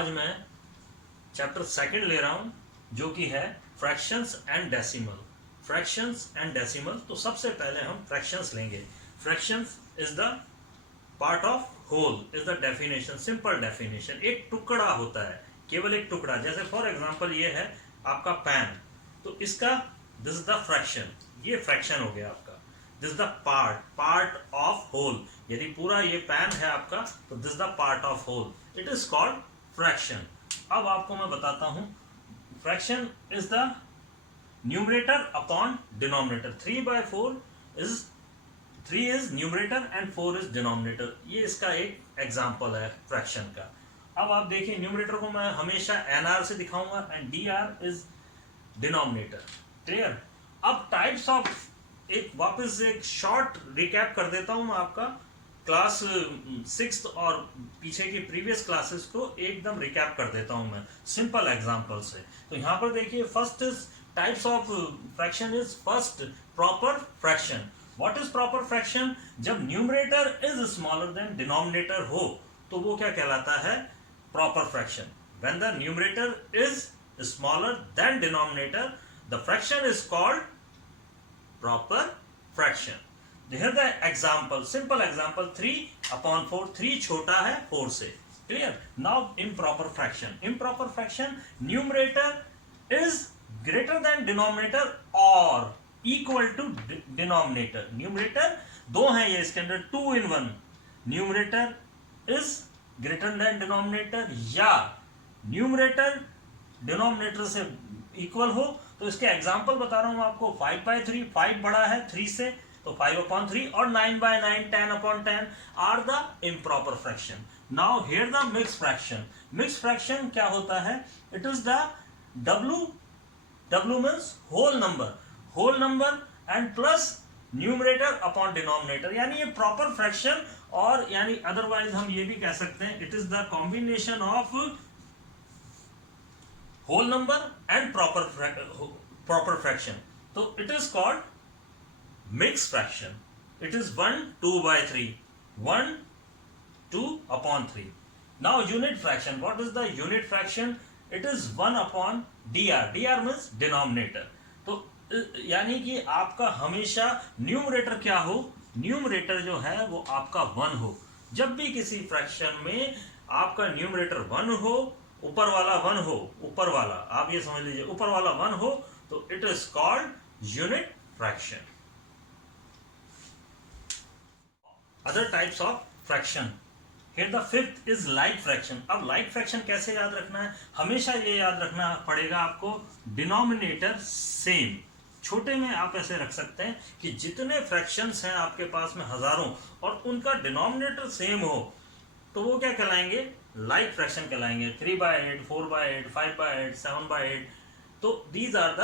आज मैं chapter second ले रहा हूं जो कि है fractions and decimal. Fractions and decimal, तो सबसे पहले हम फ्रैक्शंस लेंगे। Fractions is the part of whole, is the definition, simple definition. एक टुकड़ा होता है, केवल एक टुकड़ा। जैसे फॉर एग्जांपल ये है आपका पैन, तो इसका दिस इज द फ्रैक्शन, ये फ्रैक्शन हो गया आपका। This the part of whole, यदि पूरा ये पैन है आपका तो this the part of whole, it is called fraction. अब आपको मैं बताता हूं, fraction is the numerator upon denominator. 3/4 is 3 is numerator and 4 is denominator. ये इसका एक एग्जांपल है फ्रैक्शन का। अब आप देखिए, न्यूमरेटर को मैं हमेशा एनआर से दिखाऊंगा and DR is denominator. Clear? अब टाइप्स ऑफ, एक वापस एक शॉर्ट रिकैप कर देता हूं मैं आपका क्लास 6th और पीछे की प्रीवियस क्लासेस को एकदम रिकैप कर देता हूं मैं सिंपल एग्जांपल से। तो यहां पर देखिए, first is types of fraction is first proper fraction. What is proper fraction? जब numerator is smaller than denominator हो तो वो क्या कहलाता है? Proper fraction. When the numerator is smaller than denominator, the fraction is called proper fraction. Here the example, simple example, 3/4. 3 छोटा है 4 से. Clear? Now improper fraction. Improper fraction, numerator is greater than denominator or equal to denominator. Numerator दो हैं ये इसके अंदर, 2 in 1. Numerator is greater than denominator या numerator denominator से इक्वल हो। तो इसके एग्जांपल बता रहा हूं आपको। 5/3, 5 बड़ा है 3 से, तो 5/3, और 9/9, 10/10 are the improper fraction. Now here the mix fraction. Mix fraction क्या होता है? It is the W means whole number and plus numerator upon denominator, यानी ये प्रॉपर फ्रैक्शन। और यानी अदरवाइज हम ये भी कह सकते हैं, it is the combination of whole number and proper fraction. So it is called mixed fraction. It is 1 2/3, 1 2/3. Now unit fraction. What is the unit fraction? It is 1/dr. dr means denominator. तो यानी कि आपका हमेशा numerator क्या हो? Numerator जो है वो आपका 1 हो। जब भी किसी फ्रैक्शन में आपका न्यूमरेटर 1 हो, ऊपर वाला 1 हो, ऊपर वाला आप ये समझ लीजिए, ऊपर वाला 1 हो, तो it is called unit fraction. Other types of fraction, here the fifth is like fraction. अब लाइक फ्रैक्शन कैसे याद रखना है? हमेशा ये याद रखना पड़ेगा आपको, डिनोमिनेटर सेम। छोटे में आप ऐसे रख सकते हैं कि जितने फ्रैक्शंस हैं आपके पास में हजारों, और उनका डिनोमिनेटर सेम हो, तो वो क्या कहलाएंगे? लाइक फ्रैक्शन कहलाएंगे। 3/8, 4/8, 5/8, 7/8। तो दीज आर द,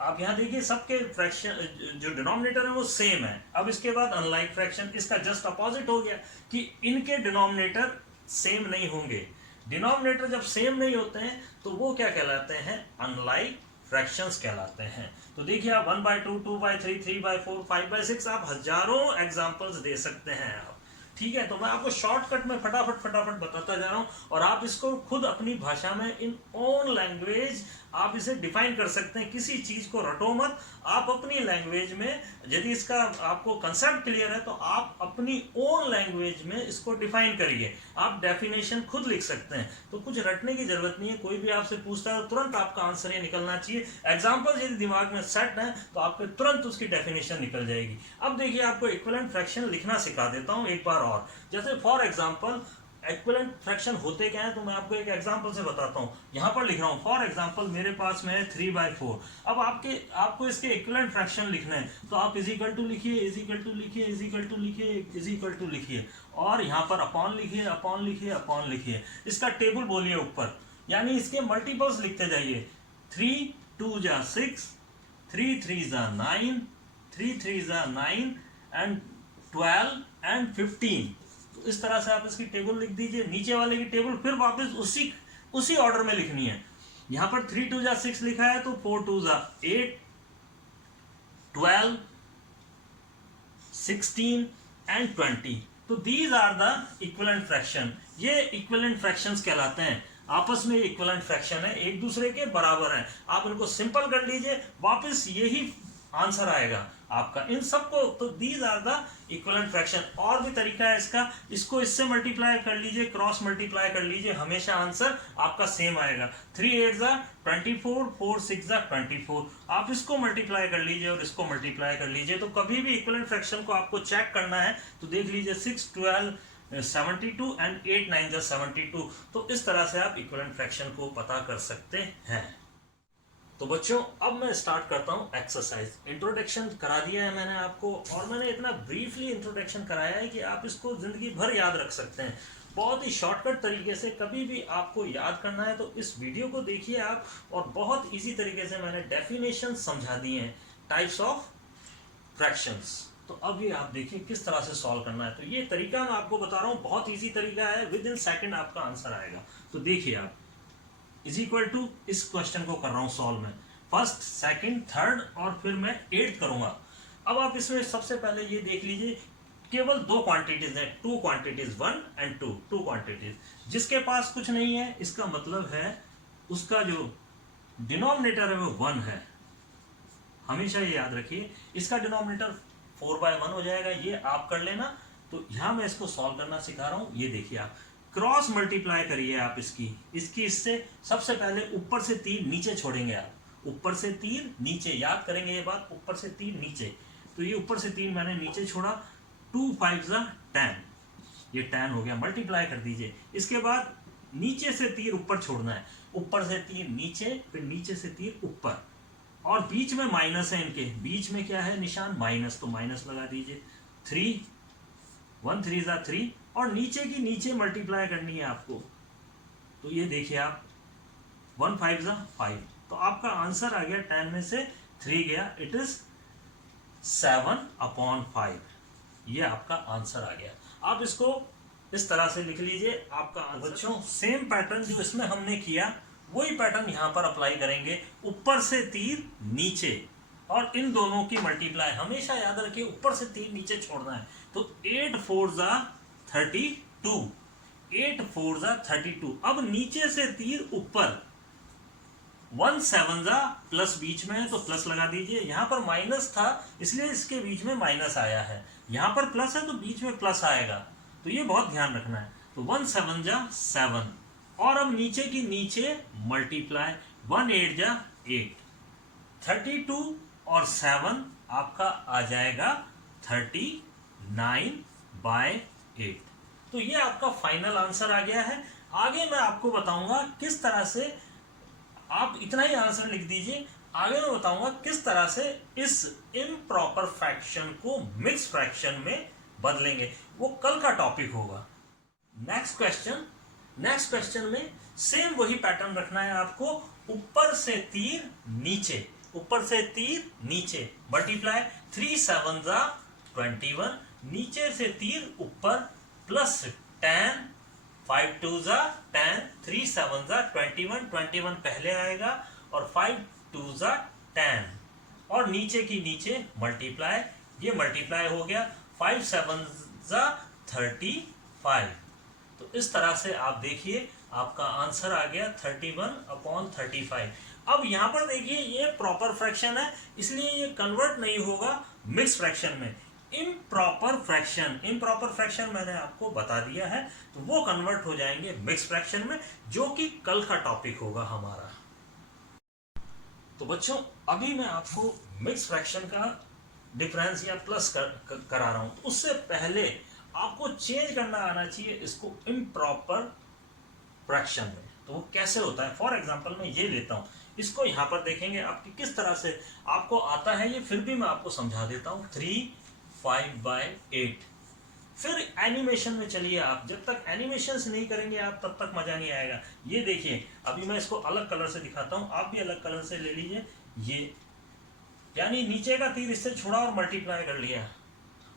आप यहां देखिए सबके फ्रैक्शन जो डिनोमिनेटर है वो सेम है। अब इसके बाद अनलाइक फ्रैक्शन, इसका जस्ट अपोजिट हो गया कि इनके डिनोमिनेटर सेम नहीं होंगे। डिनोमिनेटर जब सेम नहीं होते हैं तो वो क्या कहलाते हैं? अनलाइक फ्रैक्शंस कहलाते हैं। तो देखिए, आप 1/2, 2/3, 3/4, 5/6, आप हजारों एग्जांपल्स दे सकते हैं आप। ठीक है? तो मैं आपको शॉर्टकट में फटाफट बताता जा रहा हूं, और आप इसको खुद अपनी भाषा में, इन ओन लैंग्वेज आप इसे डिफाइन कर सकते हैं। किसी चीज को रटो मत, आप अपनी लैंग्वेज में, यदि इसका आपको कंसेप्ट क्लियर है तो आप अपनी ओन लैंग्वेज में इसको डिफाइन करिए। आप डेफिनेशन खुद लिख सकते हैं, तो कुछ रटने की जरूरत नहीं है। कोई भी आपसे पूछता है तो तुरंत आपका आंसर ये निकलना चाहिए। एग्जाम्पल यदि दिमाग में सेट है तो आपके तुरंत उसकी डेफिनेशन निकल जाएगी। अब देखिए, आपको इक्विवेलेंट फ्रैक्शन लिखना सिखा देता हूं एक बार और। जैसे फॉर एग्जाम्पल इक्विवेलेंट फ्रैक्शन होते क्या है, तो मैं आपको एक एग्जांपल से बताता हूं। यहां पर लिख रहा हूं, फॉर एग्जांपल मेरे पास में है 3/4। अब आपको इसके इक्विवेलेंट फ्रैक्शन लिखना है, तो आप इजिकल टू लिखिए, इजिकल टू लिखिए, इजिकल टू लिखिए, इजिकल टू लिखिए, और यहां पर अपॉन लिखिए, अपॉन लिखिए, अपॉन लिखिए। इसका टेबल बोलिए ऊपर, यानी इसके मल्टीपल्स लिखते जाइए। 3 2 जा 6, 3 3 जा 9, 3 3 जा 9, एंड 12 एंड 15। इस तरह से आप इसकी टेबल लिख दीजिए। नीचे वाले की टेबल फिर वापस उसी ऑर्डर में लिखनी है। यहां पर 3 2 जा 6 लिखा है, तो 4 2 जा 8, 12, 16 एंड 20। तो these are the equivalent fraction. ये इक्विवेलेंट फ्रैक्शंस कहलाते हैं। आपस में इक्विवेलेंट फ्रैक्शन है, एक दूसरे के बराबर हैं। आप इनको सिंपल कर लीजिए, वापस यही आंसर आएगा आपका इन सबको। तो these are the equivalent fraction. और भी तरीका है इसका, इसको इससे मल्टीप्लाई कर लीजिए, क्रॉस मल्टीप्लाई कर लीजिए, हमेशा आंसर आपका सेम आएगा। 3 8 जा 24, 4 6 जा 24। आप इसको मल्टीप्लाई कर लीजिए और इसको मल्टीप्लाई कर लीजिए। तो कभी भी इक्विवेलेंट फ्रैक्शन को आपको चेक करना है तो देख लीजिए 6 12 72 एंड 8 9 जा 72। तो इस तरह से आप इक्विवेलेंट फ्रैक्शन को पता कर सकते हैं। तो बच्चों अब मैं स्टार्ट करता हूं एक्सरसाइज। इंट्रोडक्शन करा दिया है मैंने आपको, और मैंने इतना ब्रीफली इंट्रोडक्शन कराया है कि आप इसको जिंदगी भर याद रख सकते हैं। बहुत ही शॉर्टकट तरीके से कभी भी आपको याद करना है तो इस वीडियो को देखिए आप, और बहुत इजी तरीके से मैंने डेफिनेशन समझा दिए हैं टाइप्स ऑफ फ्रैक्शंस। तो अब ये आप देखिए किस तरह से सॉल्व करना है। तो ये तरीका मैं आपको बता रहा हूँ, बहुत ईजी तरीका है, विद इन सेकेंड आपका आंसर आएगा। तो देखिए आप इज इक्वल टू, इस क्वेश्चन को कर रहा हूं सॉल्व में, फर्स्ट सेकंड थर्ड और फिर मैं 8th करूंगा। अब आप इसमें सबसे पहले ये देख लीजिए केवल दो क्वांटिटीज हैं, two quantities 1 and 2, two quantities. जिसके पास कुछ नहीं है इसका मतलब है उसका जो डिनोमिनेटर है वो 1 है। हमेशा ये याद रखिए, इसका डिनोमिनेटर 4/1 हो जाएगा, ये आप कर लेना। तो यहां मैं इसको सॉल्व करना सिखा रहा हूं। ये देखिए आप क्रॉस मल्टीप्लाई करिए आप इसकी इससे। सबसे पहले ऊपर से 3 नीचे छोड़ेंगे आप, ऊपर से 3 नीचे, याद करेंगे ये बात, ऊपर से 3 नीचे। तो ये ऊपर से 3 मैंने नीचे छोड़ा, 2 5 जा 10, ये 10 हो गया, मल्टीप्लाई कर दीजिए। इसके बाद नीचे से 3 ऊपर छोड़ना है, ऊपर से 3 नीचे, फिर नीचे से 3 ऊपर, और बीच में माइनस है, इनके बीच में क्या है निशान, माइनस, तो माइनस लगा दीजिए। 3 1 3 जा 3, और नीचे की नीचे मल्टीप्लाई करनी है आपको। तो ये देखिए आप 1 5 जा 5, तो आपका आंसर आ गया 10 में से 3 गया, इट इज 7/5। ये आपका आंसर आ गया। आप इसको इस तरह से लिख लीजिए आपका आंसर। बच्चों सेम पैटर्न जो इसमें हमने किया वही पैटर्न यहां पर अप्लाई करेंगे, ऊपर से 3 नीचे, और इन दोनों की मल्टीप्लाई हमेशा याद रखिए, ऊपर से 3 नीचे छोड़ना है। तो 8 4 जा 32, 8 4 जा 32। अब नीचे से 3 ऊपर, 1 7 जा प्लस बीच में है तो प्लस लगा दीजिए। यहां पर माइनस था इसलिए इसके बीच में माइनस आया है, यहां पर प्लस है तो बीच में प्लस आएगा, तो ये बहुत ध्यान रखना है। तो 1 7 जा 7, और अब नीचे की नीचे मल्टीप्लाई, 1 8 जा 8, 32 और 7 आपका आ जाएगा 39/8। तो ये आपका फाइनल आंसर आ गया है। आगे मैं आपको बताऊंगा किस तरह से, आप इतना ही आंसर लिख दीजिए, आगे मैं बताऊंगा किस तरह से इस इम्प्रॉपर फ्रैक्शन को मिक्स फ्रैक्शन में बदलेंगे, वो कल का टॉपिक होगा। नेक्स्ट क्वेश्चन में सेम वही पैटर्न रखना है आपको, ऊपर से 3 नीचे, ऊपर से 3 नीचे, मल्टीप्लाई 3 7 जा 21, नीचे से 3 ऊपर, प्लस 10 5 2 जा 10, 3 7 जा 21, 21 पहले आएगा, और 5 2 जा 10, और नीचे की नीचे मल्टीप्लाई, ये मल्टीप्लाई हो गया, 5 7 जा 35। तो इस तरह से आप देखिए आपका आंसर आ गया 31/35। अब यहां पर देखिए ये प्रॉपर फ्रैक्शन है इसलिए ये कन्वर्ट नहीं होगा मिक्स फ्रैक्शन में। इम्प्रॉपर फ्रैक्शन मैंने आपको बता दिया है, तो वो कन्वर्ट हो जाएंगे मिक्स फ्रैक्शन में, जो कि कल का टॉपिक होगा हमारा। तो बच्चों अभी मैं आपको मिक्स फ्रैक्शन का डिफरेंस या प्लस करा रहा हूं, तो उससे पहले आपको चेंज करना आना चाहिए इसको इम्प्रॉपर फ्रैक्शन में। तो वो कैसे होता है, फॉर एग्जांपल मैं ये लेता हूं, इसको यहां पर देखेंगे आपकी किस तरह से आपको आता है ये, फिर भी मैं आपको समझा देता हूं। 3 5/8। फिर एनिमेशन में चलिए आप, जब तक एनिमेशन से नहीं करेंगे आप तब तक मजा नहीं आएगा। ये देखिए अभी मैं इसको अलग कलर से दिखाता हूं, आप भी अलग कलर से ले लीजिए। ये यानी नीचे का तीर इससे छोड़ा और मल्टीप्लाई कर लिया,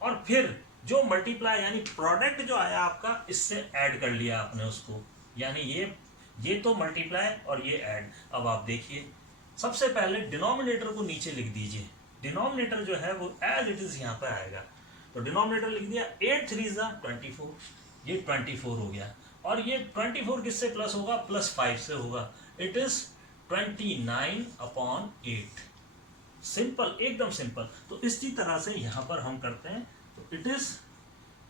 और फिर जो मल्टीप्लाई यानी प्रोडक्ट जो आया आपका इससे ऐड कर लिया आपने उसको, यानी ये तो मल्टीप्लाई और ये ऐड। अब आप देखिए सबसे पहले डिनोमिनेटर को नीचे लिख दीजिए, डिनोमिनेटर जो है वो एज इट इज यहाँ पे आएगा। तो डिनोमिनेटर लिख दिया, 8 3 जा 24, ये 24 हो गया, और ये 24 किससे प्लस होगा, +5 से होगा। It is 29/8। सिंपल, एकदम सिंपल। तो इसी तरह से यहां पर हम करते हैं। तो इट इज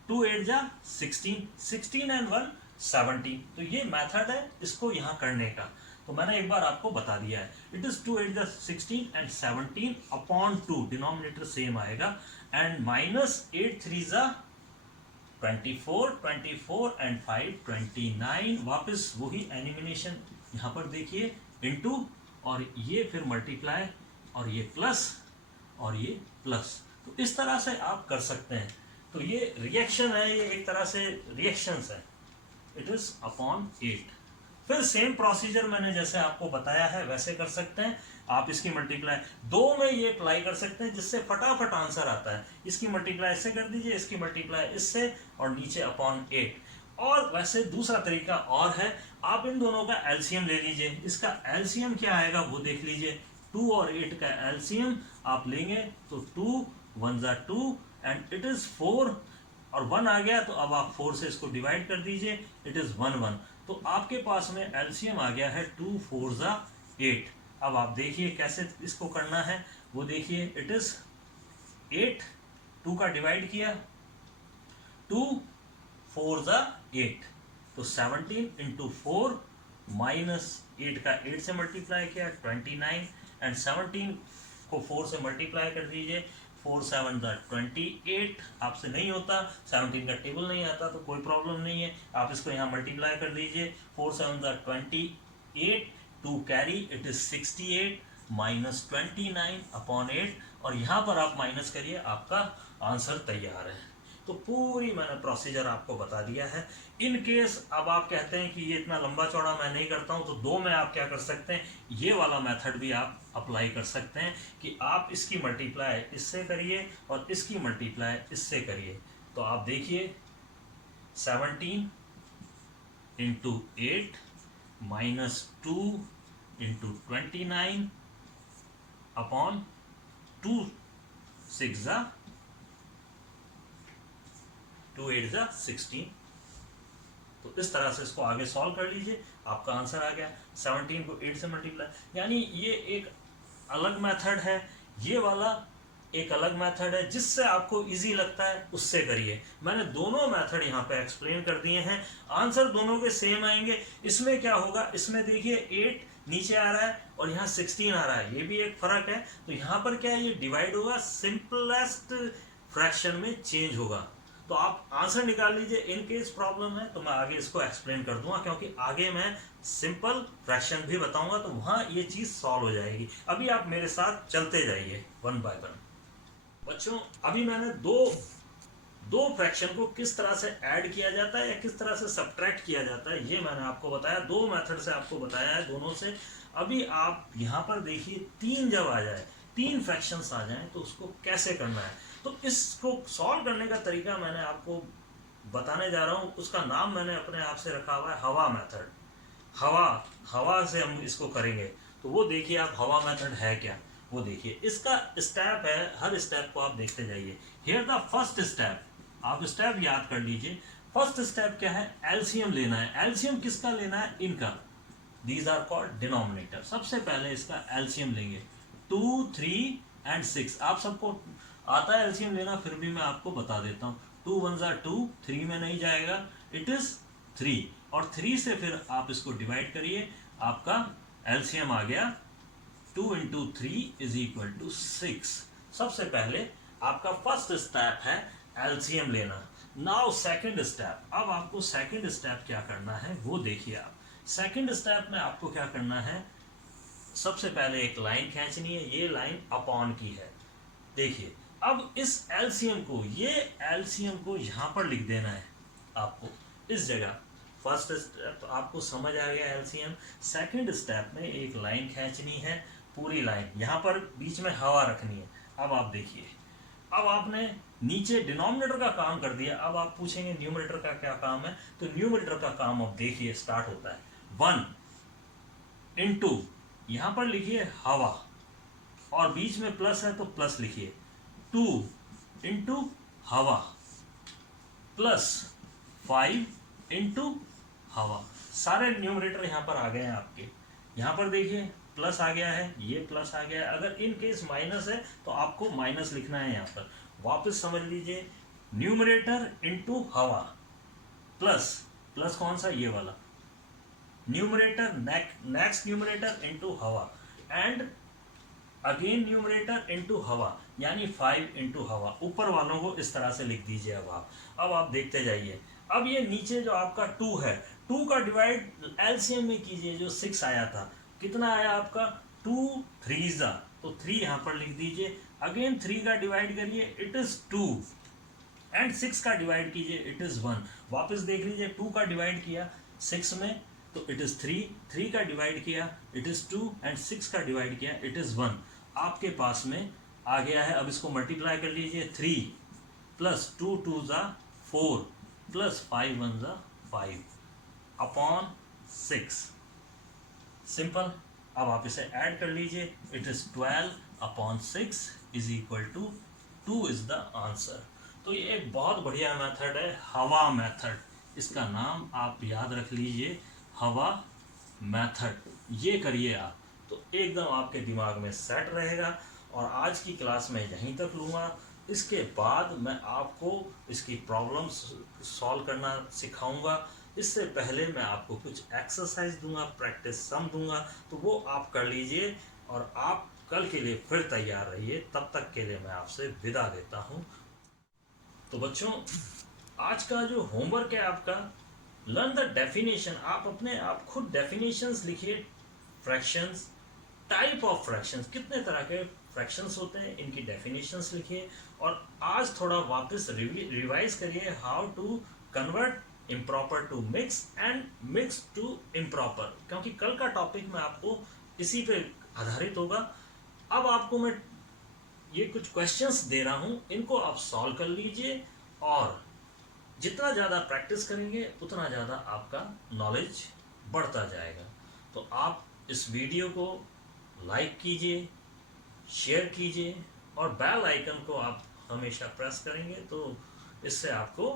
2 8 जा 16, 16 एंड 1 17। तो ये मेथड है इसको यहाँ करने का। तो मैंने एक बार आपको बता दिया है। इट इज 2 8 जा 16 एंड 17/2, डिनोमिनेटर सेम आएगा, एंड -8 3 जा 24, 24 एंड 5 29। वापस वही एनिमिनेशन यहाँ पर देखिए, इनटू, और ये फिर मल्टीप्लाई, और ये प्लस, और ये प्लस। तो इस तरह से आप कर सकते हैं। तो ये रिएक्शन है, ये एक तरह से रिएक्शंस है। It is upon 8। फिर सेम प्रोसीजर मैंने जैसे आपको बताया है वैसे कर सकते हैं। आप इसकी मल्टीप्लाई 2 में ये अप्लाई कर सकते हैं, जिससे फटाफट आंसर आता है। इसकी मल्टीप्लाई इससे कर दीजिए, इसकी मल्टीप्लाई इससे, और नीचे अपॉन 8। और वैसे दूसरा तरीका और है, आप इन दोनों का एलसीएम ले लीजिए। इसका एलसीएम क्या आएगा वो देख लीजिए। 2 और 8 का एलसीएम आप लेंगे तो 2 1 जा 2 एंड इट इज 4, और 1 आ गया तो अब आप 4 से इसको डिवाइड कर दीजिए। It is 1 1। तो आपके पास में एलसीएम आ गया है 2 4 जा 8। अब आप देखिए कैसे इसको करना है वो देखिए। इट इज 8, 2 का डिवाइड किया, 2 4 जा 8, तो 17 इंटू 4 -8 का 8 से मल्टीप्लाई किया 29, एंड 17 को 4 से मल्टीप्लाई कर दीजिए। 4 7 जा 28। आपसे नहीं होता, 17 का टेबल नहीं आता तो कोई प्रॉब्लम नहीं है, आप इसको यहाँ मल्टीप्लाई कर दीजिए। 4 7 जा 28, 2 कैरी, इट इज 68 -29/8, और यहाँ पर आप माइनस करिए, आपका आंसर तैयार है। तो पूरी मैंने प्रोसीजर आपको बता दिया है। इन केस अब आप कहते हैं कि ये इतना लंबा चौड़ा मैं नहीं करता हूँ, तो 2 में आप क्या कर सकते हैं, ये वाला मेथड भी आप अप्लाई कर सकते हैं कि आप इसकी मल्टीप्लाई इससे करिए और इसकी मल्टीप्लाई इससे करिए। तो आप देखिए 17 इंटू 8 -2 इंटू 29 अपॉन 2 6 जा 2 8 जा 16। तो इस तरह से इसको आगे सॉल्व कर लीजिए, आपका आंसर आ गया। 17 को 8 से मल्टीप्लाई, यानी ये एक अलग मेथड है, ये वाला एक अलग मेथड है। जिससे आपको इजी लगता है उससे करिए। मैंने दोनों मेथड यहाँ पे एक्सप्लेन कर दिए हैं, आंसर दोनों के सेम आएंगे। इसमें क्या होगा, इसमें देखिए 8 नीचे आ रहा है और यहाँ 16 आ रहा है, ये भी एक फर्क है। तो यहाँ पर क्या है, ये डिवाइड होगा, सिंपलेस्ट फ्रैक्शन में चेंज होगा। तो आप आंसर निकाल लीजिए। इन केस प्रॉब्लम है तो मैं आगे इसको एक्सप्लेन कर दूंगा, क्योंकि आगे मैं सिंपल फ्रैक्शन भी बताऊंगा, तो वहां ये चीज सॉल्व हो जाएगी। अभी आप मेरे साथ चलते जाइए 1 बाय 1। बच्चों, अभी मैंने दो फ्रैक्शन को किस तरह से ऐड किया जाता है या किस तरह से सब्ट्रैक्ट किया जाता है, ये मैंने आपको बताया। 2 मेथड से आपको बताया है, दोनों से। अभी आप यहाँ पर देखिए 3 जब आ जाए, 3 फ्रैक्शंस आ जाएं, तो उसको कैसे करना है। तो इसको सॉल्व करने का तरीका मैंने आपको बताने जा रहा हूँ। उसका नाम मैंने अपने आप से रखा हुआ है हवा मेथड। हवा से हम इसको करेंगे। तो वो देखिए आप, हवा मेथड है क्या वो देखिए। इसका स्टेप है, हर स्टेप को आप देखते जाइए। हियर द फर्स्ट स्टेप, आप स्टेप याद कर लीजिए। फर्स्ट स्टेप क्या है, एलसीएम लेना है। एलसीएम किसका लेना है, इनका। These are called denominator. सबसे पहले इसका एलसीएम लेंगे। 2 3 एंड 6। आप सबको आता है एलसीएम लेना, फिर भी मैं आपको बता देता हूँ। 2 1 जा 2, 3 में नहीं जाएगा, इट इज 3, और 3 से फिर आप इसको डिवाइड करिए, आपका एलसीएम आ गया 2 इंटू 3 इज इक्वल टू 6। सबसे पहले आपका फर्स्ट स्टेप है एलसीएम लेना। नाउ सेकंड स्टेप, अब आपको सेकंड स्टेप क्या करना है वो देखिए आप। सेकंड स्टेप में आपको क्या करना है, सबसे पहले एक लाइन खींचनी है। ये लाइन अपॉन की है, देखिए। अब इस एलसीएम को, ये एलसीएम को यहाँ पर लिख देना है आपको, इस जगह। फर्स्ट स्टेप आपको समझ आ गया एलसीएम। सेकंड स्टेप में एक लाइन खींचनी है, पूरी लाइन, यहाँ पर बीच में हवा रखनी है। अब आप देखिए, अब आपने नीचे डिनोमिनेटर का काम कर दिया। अब आप पूछेंगे न्यूमरेटर का क्या काम है, तो न्यूमरेटर का काम अब देखिए स्टार्ट होता है। 1 इंटू, यहाँ पर लिखिए हवा, और बीच में प्लस है तो प्लस लिखिए। 2 इंटू हवा प्लस 5 इंटू हवा। सारे न्यूमरेटर यहाँ पर आ गए हैं आपके। यहाँ पर देखिए प्लस आ गया है, ये प्लस आ गया है। अगर इन केस माइनस है तो आपको माइनस लिखना है यहाँ पर। वापस समझ लीजिए, न्यूमरेटर इनटू हवा प्लस, प्लस कौन सा, ये वाला न्यूमरेटर, नेक्स्ट न्यूमरेटर इनटू हवा एंड अगेन न्यूमरेटर इनटू हवा, यानी 5 इनटू हवा। ऊपर वालों को इस तरह से लिख दीजिए। अब आप देखते जाइए। अब ये नीचे जो आपका 2 है, 2 का डिवाइड एलसीएम में कीजिए। जो 6 आया था, कितना आया आपका, 2 3 जा, तो 3 यहाँ पर लिख दीजिए। अगेन 3 का डिवाइड करिए, इट इज 2 एंड 6 का डिवाइड कीजिए, इट इज 1। वापस देख लीजिए, 2 का डिवाइड किया 6 में तो इट इज 3, 3 का डिवाइड किया इट इज 2 एंड 6 का डिवाइड किया इट इज 1। आपके पास में आ गया है। अब इसको मल्टीप्लाई कर लीजिए, 3 प्लस 2 2 जा 4 प्लस 5 1 जा 5 अपॉन 6। सिंपल। अब आप इसे ऐड कर लीजिए, it is 12 upon 6 is equal to 2 is the answer. तो ये एक बहुत बढ़िया मेथड है, हवा मेथड। इसका नाम आप याद रख लीजिए, हवा मेथड। ये करिए आप, तो एकदम आपके दिमाग में सेट रहेगा। और आज की क्लास में यहीं तक लूँगा। इसके बाद मैं आपको इसकी प्रॉब्लम्स सॉल्व करना सिखाऊंगा। इससे पहले मैं आपको कुछ एक्सरसाइज दूंगा, प्रैक्टिस सम दूंगा, तो वो आप कर लीजिए और आप कल के लिए फिर तैयार रहिए। तब तक के लिए मैं आपसे विदा देता हूँ। तो बच्चों, आज का जो होमवर्क है आपका, लर्न द डेफिनेशन। आप अपने आप खुद डेफिनेशंस लिखिए। फ्रैक्शंस, टाइप ऑफ फ्रैक्शंस, कितने तरह के फ्रैक्शंस होते हैं, इनकी डेफिनेशंस लिखिए। और आज थोड़ा वापस रिवाइज करिए, how to convert improper to mix and mix to improper, क्योंकि कल का टॉपिक में आपको इसी पे आधारित होगा। अब आपको मैं ये कुछ क्वेश्चंस दे रहा हूँ, इनको आप सॉल्व कर लीजिए। और जितना ज़्यादा प्रैक्टिस करेंगे उतना ज़्यादा आपका नॉलेज बढ़ता जाएगा। तो आप इस वीडियो को लाइक कीजिए, शेयर कीजिए और बेल आइकन को आप हमेशा प्रेस करेंगे, तो इससे आपको